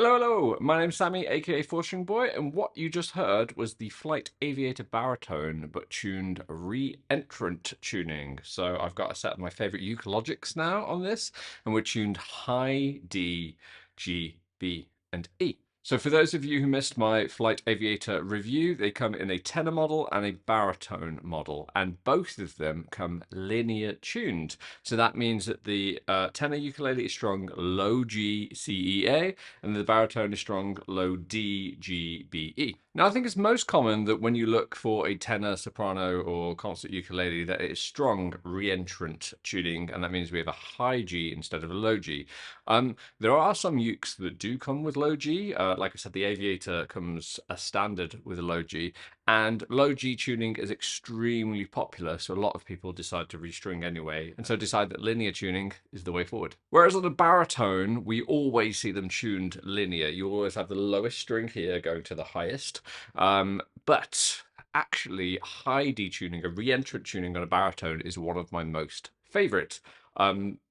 Hello, hello. My name's Sammy, aka Fortune Boy, and what you just heard was the Flight Aviator Baritone, but tuned Re-entrant tuning. So I've got a set of my favorite Ukologics now on this, and we're tuned high D, G, B, and E. So for those of you who missed my Flight Aviator review, they come in a tenor model and a baritone model, and both of them come linear tuned. So that means that the tenor ukulele is strung low G, C, E, A, and the baritone is strung low D, G, B, E. Now, I think it's most common that when you look for a tenor, soprano, or concert ukulele, that it is strung re-entrant tuning, and that means we have a high G instead of a low G. There are some ukes that do come with low G. Like I said, the Aviator comes a standard with a low G, and low G tuning is extremely popular, so a lot of people decide to restring anyway, and so decide that linear tuning is the way forward. Whereas on the baritone, we always see them tuned linear. You always have the lowest string here going to the highest, but actually high D tuning, a re-entrant tuning on a baritone is one of my most favorite.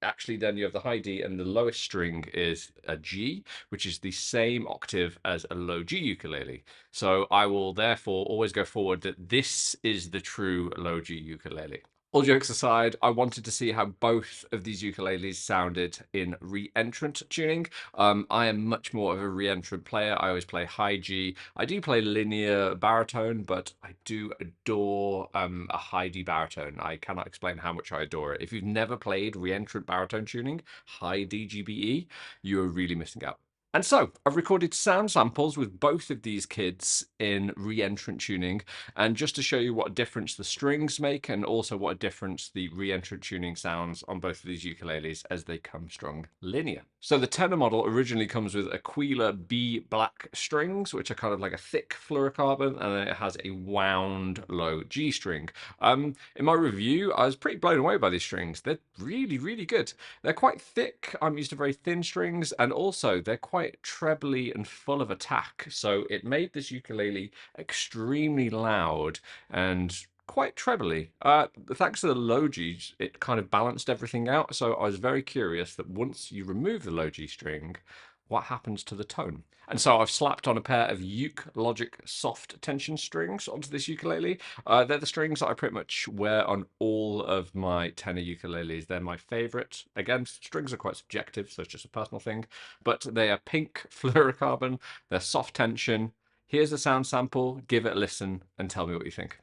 Actually, then you have the high D, and the lowest string is a G, which is the same octave as a low G ukulele. So I will therefore always go forward that this is the true low G ukulele. All jokes aside, I wanted to see how both of these ukuleles sounded in re-entrant tuning. I am much more of a re-entrant player. I always play high G. I do play linear baritone, but I do adore a high D baritone. I cannot explain how much I adore it. If you've never played re-entrant baritone tuning, high D, G, B, E, you are really missing out. And so I've recorded sound samples with both of these kids in re-entrant tuning, and just to show you what a difference the strings make and also what a difference the re-entrant tuning sounds on both of these ukuleles as they come strung linear. So the tenor model originally comes with Aquila B black strings, which are kind of like a thick fluorocarbon, and then it has a wound low G string. In my review, I was pretty blown away by these strings. They're really, really good. They're quite thick. I'm used to very thin strings, and also they're quite trebly and full of attack. So it made this ukulele extremely loud and quite trebly. Thanks to the low Gs, it kind of balanced everything out. So I was very curious that once you remove the low G string, what happens to the tone? And so I've slapped on a pair of Logic soft tension strings onto this ukulele. They're the strings that I pretty much wear on all of my tenor ukuleles. They're my favorite. Again, strings are quite subjective, so it's just a personal thing. But they are pink fluorocarbon. They're soft tension. Here's a sound sample. Give it a listen and tell me what you think.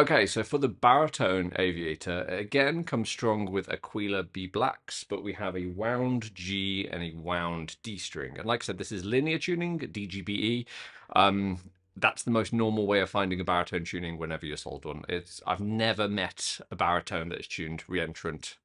Okay, so for the baritone Aviator, it again comes strong with Aquila B blacks, but we have a wound G and a wound D string. And like I said, this is linear tuning, DGBE. That's the most normal way of finding a baritone tuning whenever you're sold one. I've never met a baritone that is tuned re-entrant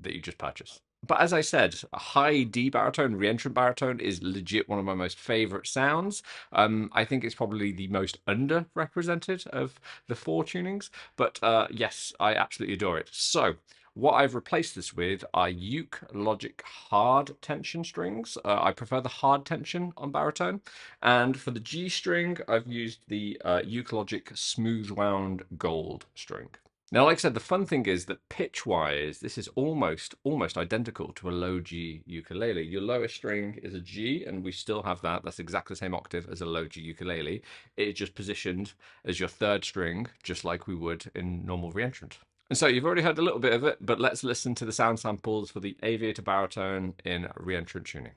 that you just purchase. But as I said, a high D baritone, re-entrant baritone is legit one of my most favorite sounds. I think it's probably the most underrepresented of the four tunings, but yes, I absolutely adore it. So what I've replaced this with are Uke Logic hard tension strings. I prefer the hard tension on baritone. And for the G string, I've used the Uke Logic smooth wound gold string. Now, like I said, the fun thing is that pitch-wise, this is almost identical to a low G ukulele. Your lowest string is a G, and we still have that. That's exactly the same octave as a low G ukulele. It's just positioned as your third string, just like we would in normal re-entrant. And so you've already heard a little bit of it, but let's listen to the sound samples for the Aviator baritone in re-entrant tuning.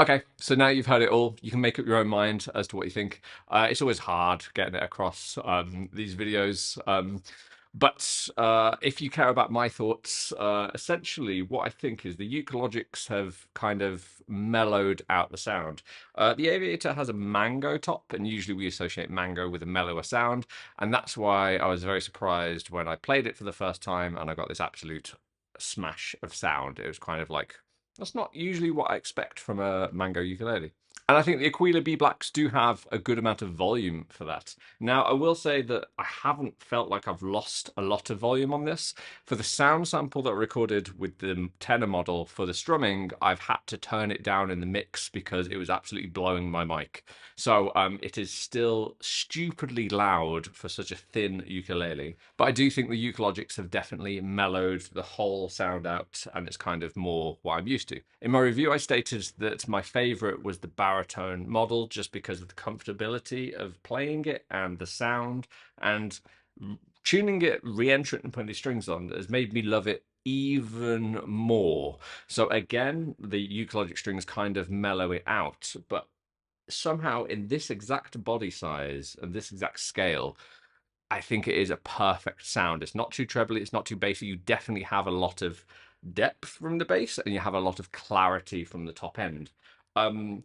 Okay, so now you've heard it all, you can make up your own mind as to what you think. It's always hard getting it across these videos, But if you care about my thoughts, essentially what I think is the Ukologics have kind of mellowed out the sound. The Aviator has a mango top, and usually we associate mango with a mellower sound, and that's why I was very surprised when I played it for the first time and I got this absolute smash of sound. It was kind of like, that's not usually what I expect from a mango ukulele. And I think the Aquila B Blacks do have a good amount of volume for that. Now, I will say that I haven't felt like I've lost a lot of volume on this. For the sound sample that I recorded with the Tenor model for the strumming, I've had to turn it down in the mix because it was absolutely blowing my mic. So it is still stupidly loud for such a thin ukulele. But I do think the Ukologics have definitely mellowed the whole sound out, and it's kind of more what I'm used to. In my review, I stated that my favorite was the Baritone model just because of the comfortability of playing it and the sound, and tuning it re-entrant and putting the strings on has made me love it even more. So again, the Ukologic strings kind of mellow it out, but somehow in this exact body size and this exact scale, I think it is a perfect sound. It's not too trebly, it's not too bassy. You definitely have a lot of depth from the bass and you have a lot of clarity from the top end. Um,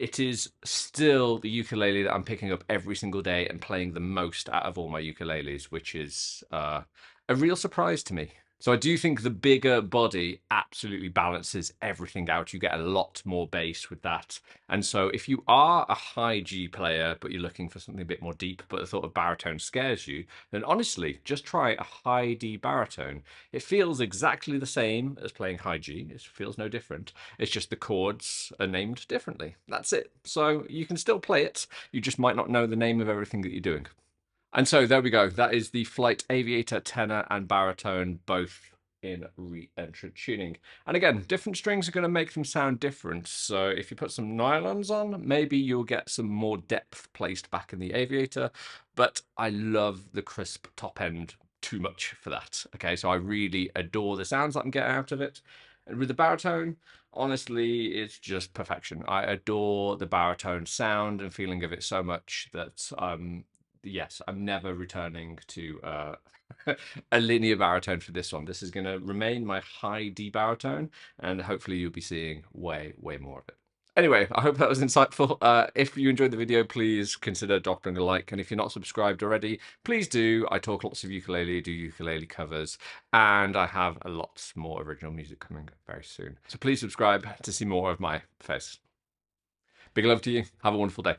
it is still the ukulele that I'm picking up every single day and playing the most out of all my ukuleles, which is a real surprise to me. So I do think the bigger body absolutely balances everything out. You get a lot more bass with that. And so if you are a high G player, but you're looking for something a bit more deep, but the thought of baritone scares you, then honestly, just try a high D baritone. It feels exactly the same as playing high G. It feels no different. It's just the chords are named differently. That's it. So you can still play it. You just might not know the name of everything that you're doing. And so there we go. That is the Flight Aviator tenor and baritone, both in re-entrant tuning. And again, different strings are going to make them sound different. So if you put some nylons on, maybe you'll get some more depth placed back in the Aviator. But I love the crisp top end too much for that. Okay, so I really adore the sounds that I'm getting out of it. And with the baritone, honestly, it's just perfection. I adore the baritone sound and feeling of it so much that yes, I'm never returning to a linear baritone for this one. This is going to remain my high D baritone, and hopefully you'll be seeing way, way more of it. Anyway, I hope that was insightful. If you enjoyed the video, please consider dropping a like. And if you're not subscribed already, please do. I talk lots of ukulele, do ukulele covers, and I have a lot more original music coming very soon. So please subscribe to see more of my face. Big love to you. Have a wonderful day.